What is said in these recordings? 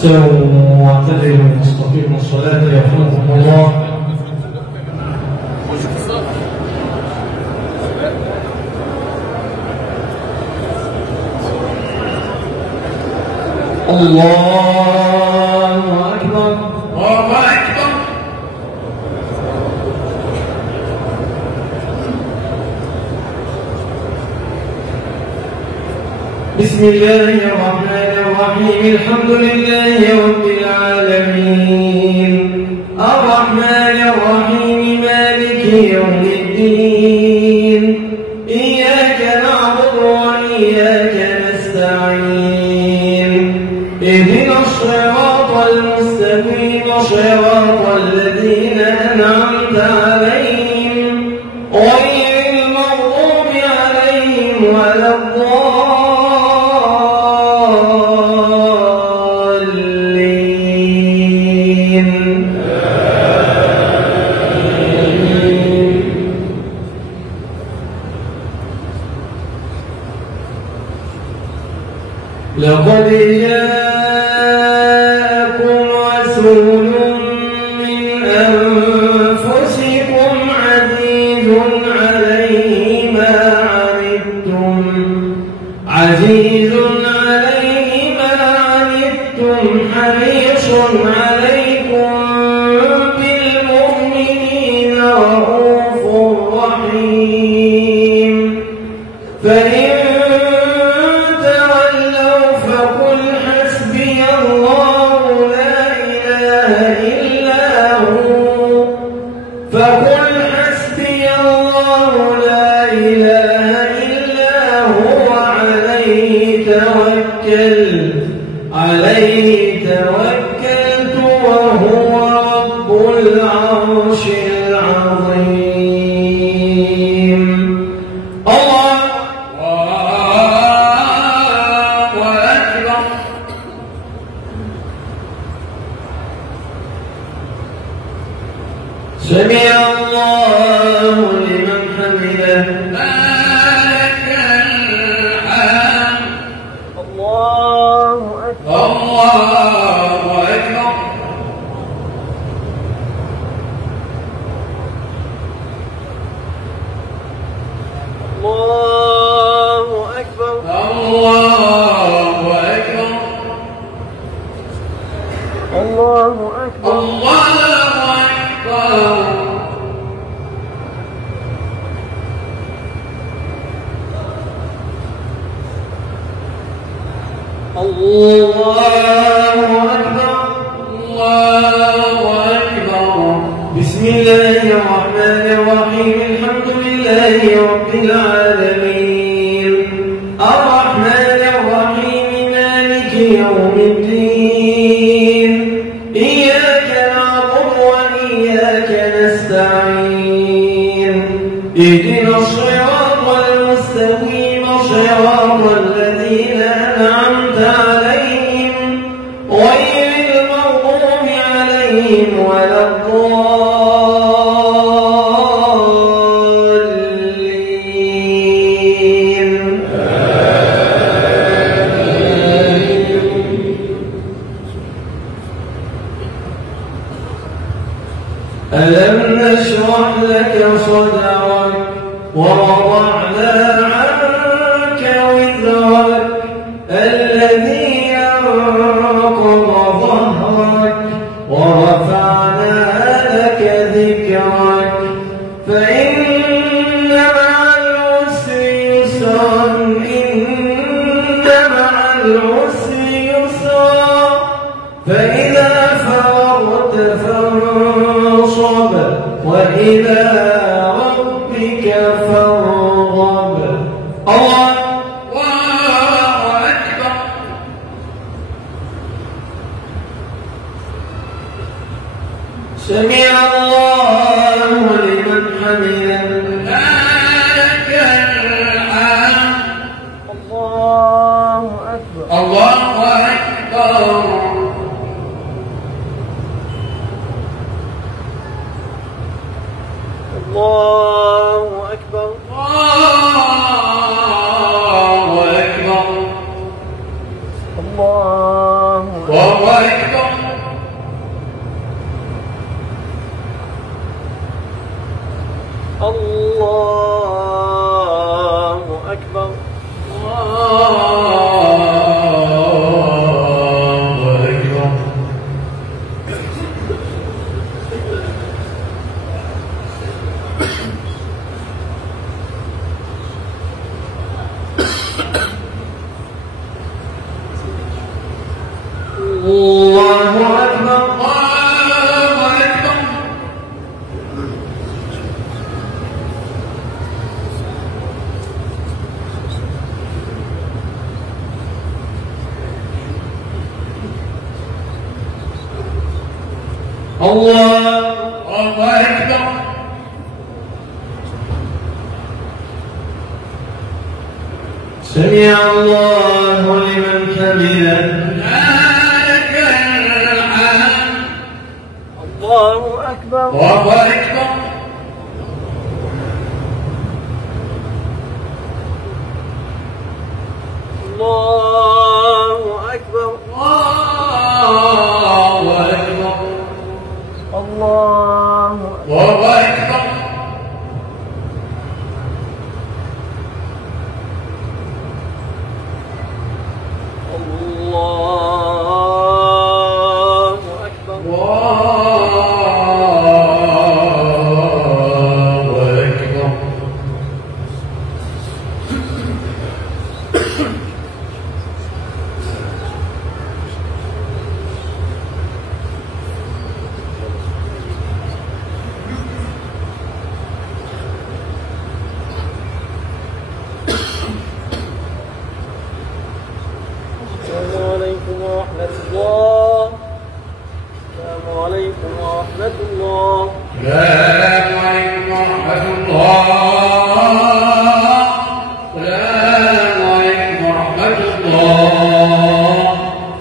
استووا واعتدلوا واستقيموا الصلاة يرحمكم الله. الله أكبر. الله أكبر. بسم الله الرحمن الرحيم. الحمد لله رب العالمين الرحمن الرحيم مالك يوم الدين إياك نعبد وإياك نستعين اهدنا الصراط المستقيم صراط الذين أنعمت عليهم غير المغضوب عليهم ولا لقد جاءكم رسول من أنفسكم عزيز عليه ما عنتم حريص عليكم بالمؤمنين رؤوف رحيم. فإن عليه توكلت وهو رب العرش العظيم. الله أكبر. سمع الله لمن حمده. بسم الله الرحمن الرحيم. الحمد لله رب العالمين الرحمن الرحيم مالك يوم الدين إياك نعبد وإياك نستعين اهدنا الصراط المستقيم صراط الذين أنعمت عليهم غير المغضوب عليهم ولا ألم نشرح لك صدرك ووضعنا عنك وزرك الذي أنقض ظهرك ورفعنا لك ذكرك فإن مع العسر يسرا إن مع العسر يسرا فإذا فرغت فانصب وإلى ربك فارغب. الله أكبر. سمع الله لمن حمده. لك الحمد. الله أكبر. الله أكبر. الله أكبر. الله أكبر. الله أكبر. الله أكبر. الله أكبر. الله أكبر. سمع الله لمن حمده. لك الحمد. الله أكبر. الله أكبر. الله أكبر. الله أكبر. الله أكبر. الله أكبر. السلام عليكم ورحمة الله. السلام عليكم ورحمة الله. السلام عليكم ورحمة الله.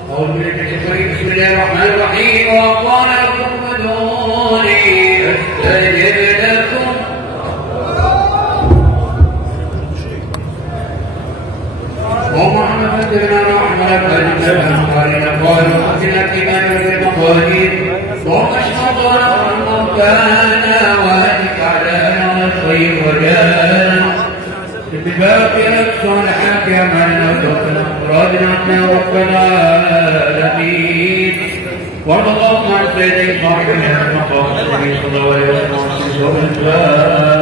أعوذ بالله بسم الله الرحمن الرحيم. وقال لكم ادعوني أستجب لكم. ومحمد بن محمد بن قالوا أتنا كمان بالمقاليد وأشهد أن موتانا وأهلك على الخير وجانا بباقي الصالحات يا من نصرنا رادنا ربنا العالمين. وارض اللهم عن سيدنا صاحب المقام صلى الله عليه وسلم.